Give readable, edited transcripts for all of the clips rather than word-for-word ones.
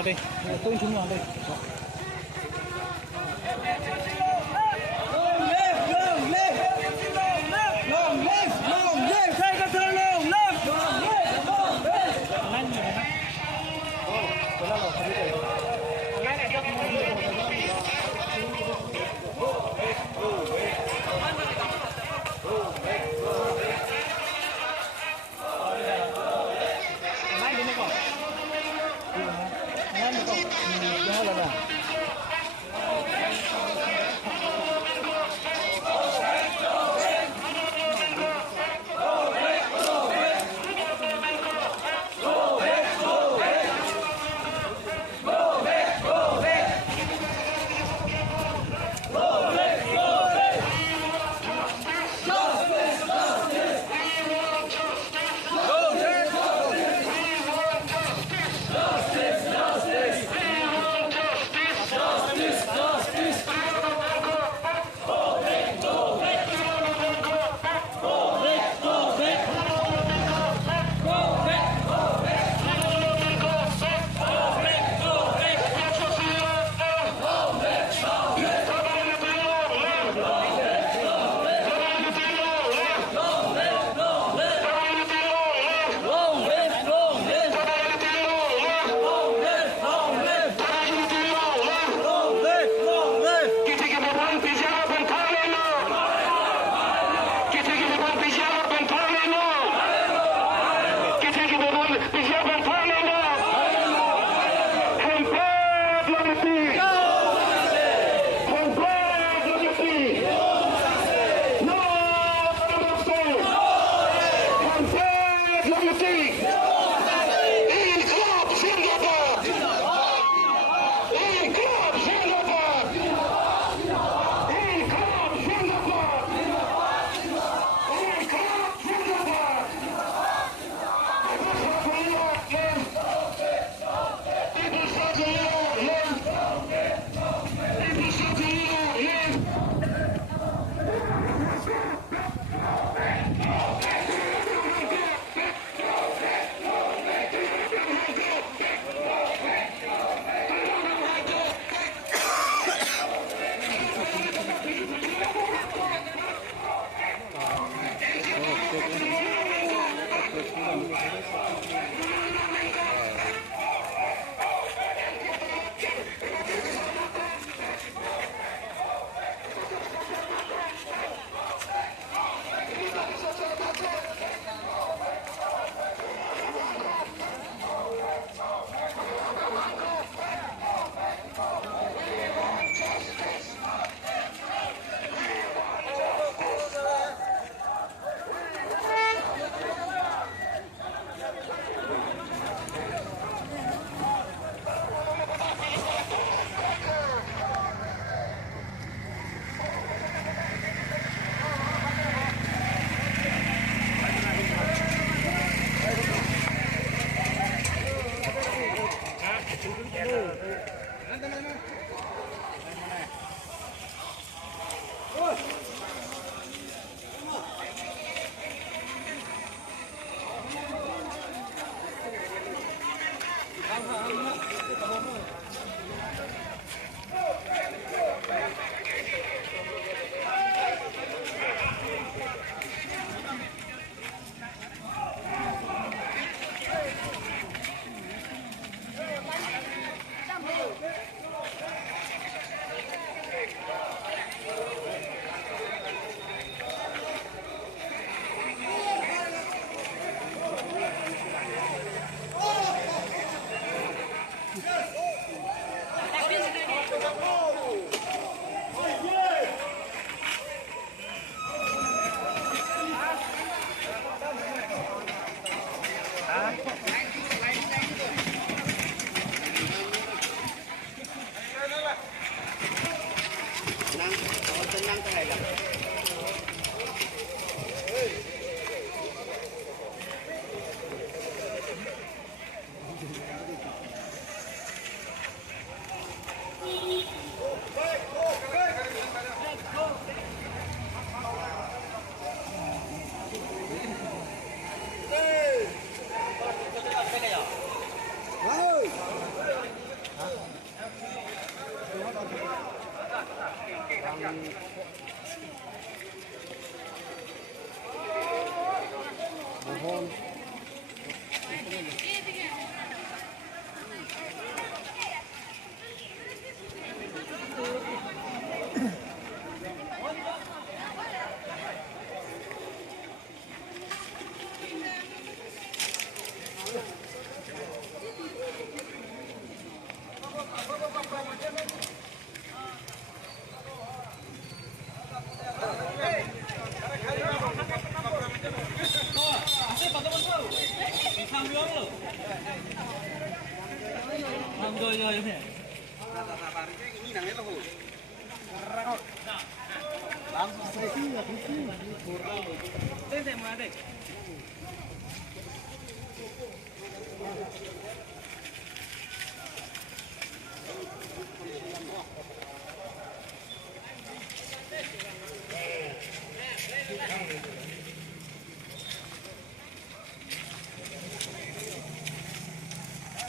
vào đây, tôi chúng vào đây.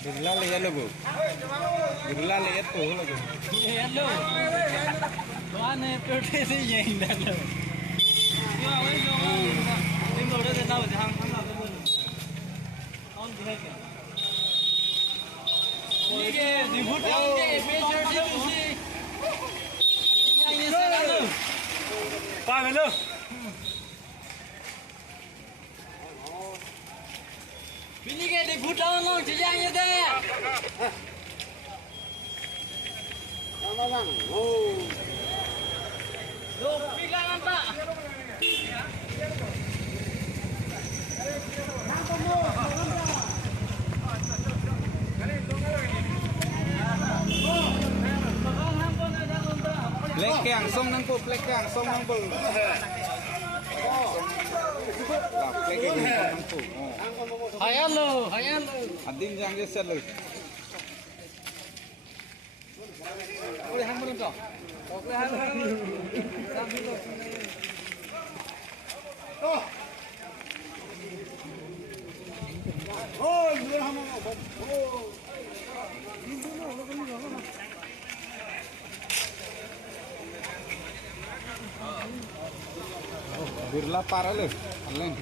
Gila lihat lo bu, gila lihat tuh lo bu. Lihat lo, mana pergi sih yang dah lo. Ya, wes lo, ini udah tahu jangan mana tu pun. On dia ke? Ini ke, ribut yang ke, pressure sih tu sih. Yang ini sana lo. Paham lo? Ini ke? di gudang long siang ya deh. Oh. Lo bilangan tak? Plekang song nang po, plekang song nang po. Plekang nang po. Hayan lo. Adin jang je sel. Boleh hang belum kau? Boleh hang. Sambil lo. Oh, dia hang mau. Oh. Birla para le. Allen.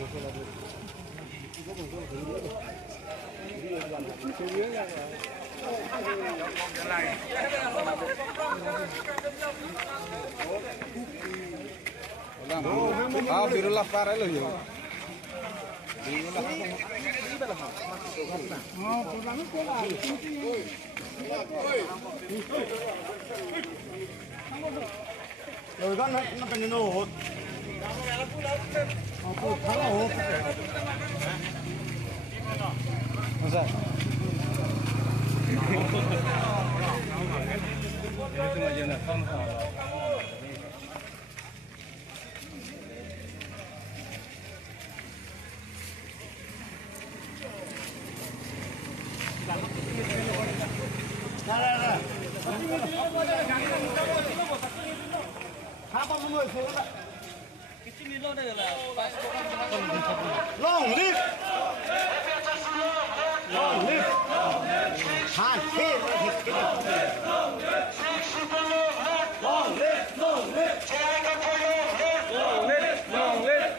Ah, birla para le yo. Rồi con nó cần nổ hột. Thắng hột. Masa? Hapa mọi người Cái chim lilo đây là long live. Long live. Hàn thế long live. Long live. Long live. Long live. Long live.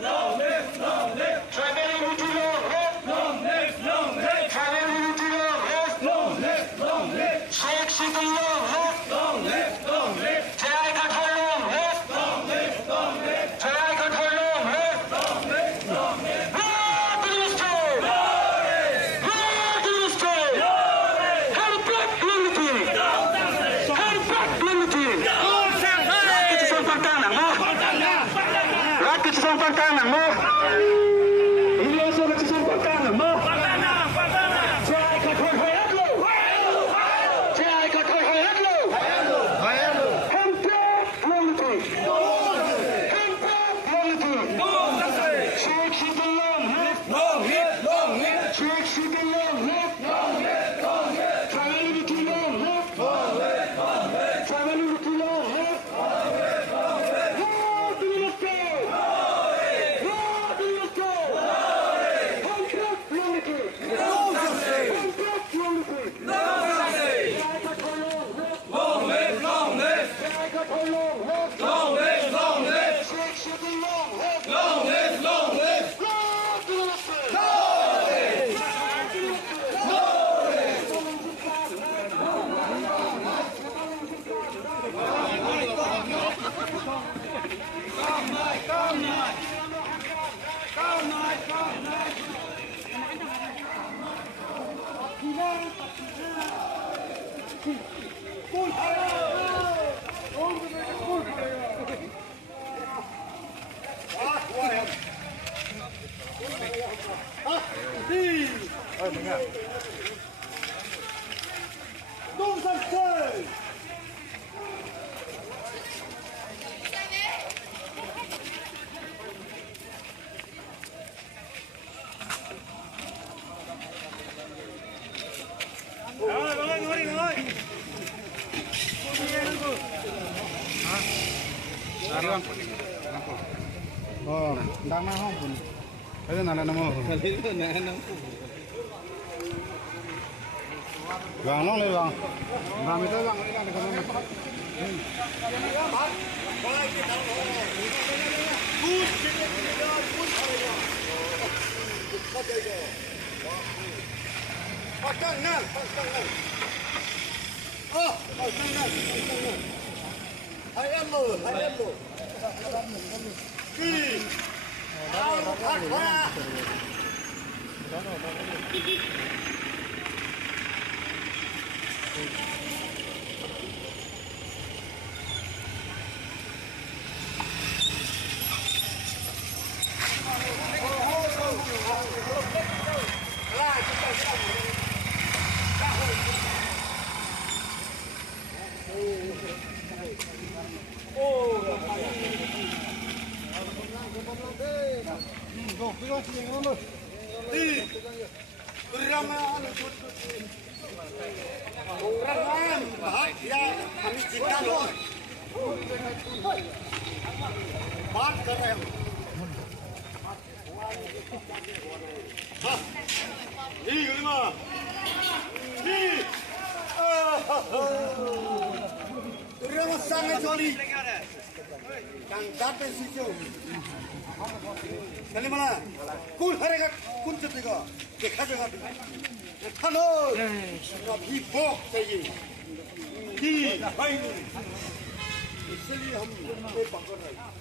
Long live. Long live. Traveling to long live. Long live. Traveling to long live. Long live. Sexy to long live. Long live. Oh, đang mang không pun. Cái này là namo. Cái này là namo. Vàng nó lên vàng. Vàng mình tới vàng đi ra được không? Orang bahagia kami cinta loh. बात कर रहे हो sangat sorry kang date sijo kali mana kul hareगा kul चलेगा देखा जाएगा खानो अभी भोग चाहिए भाई इसलिए हम ये पकड़ रहे हैं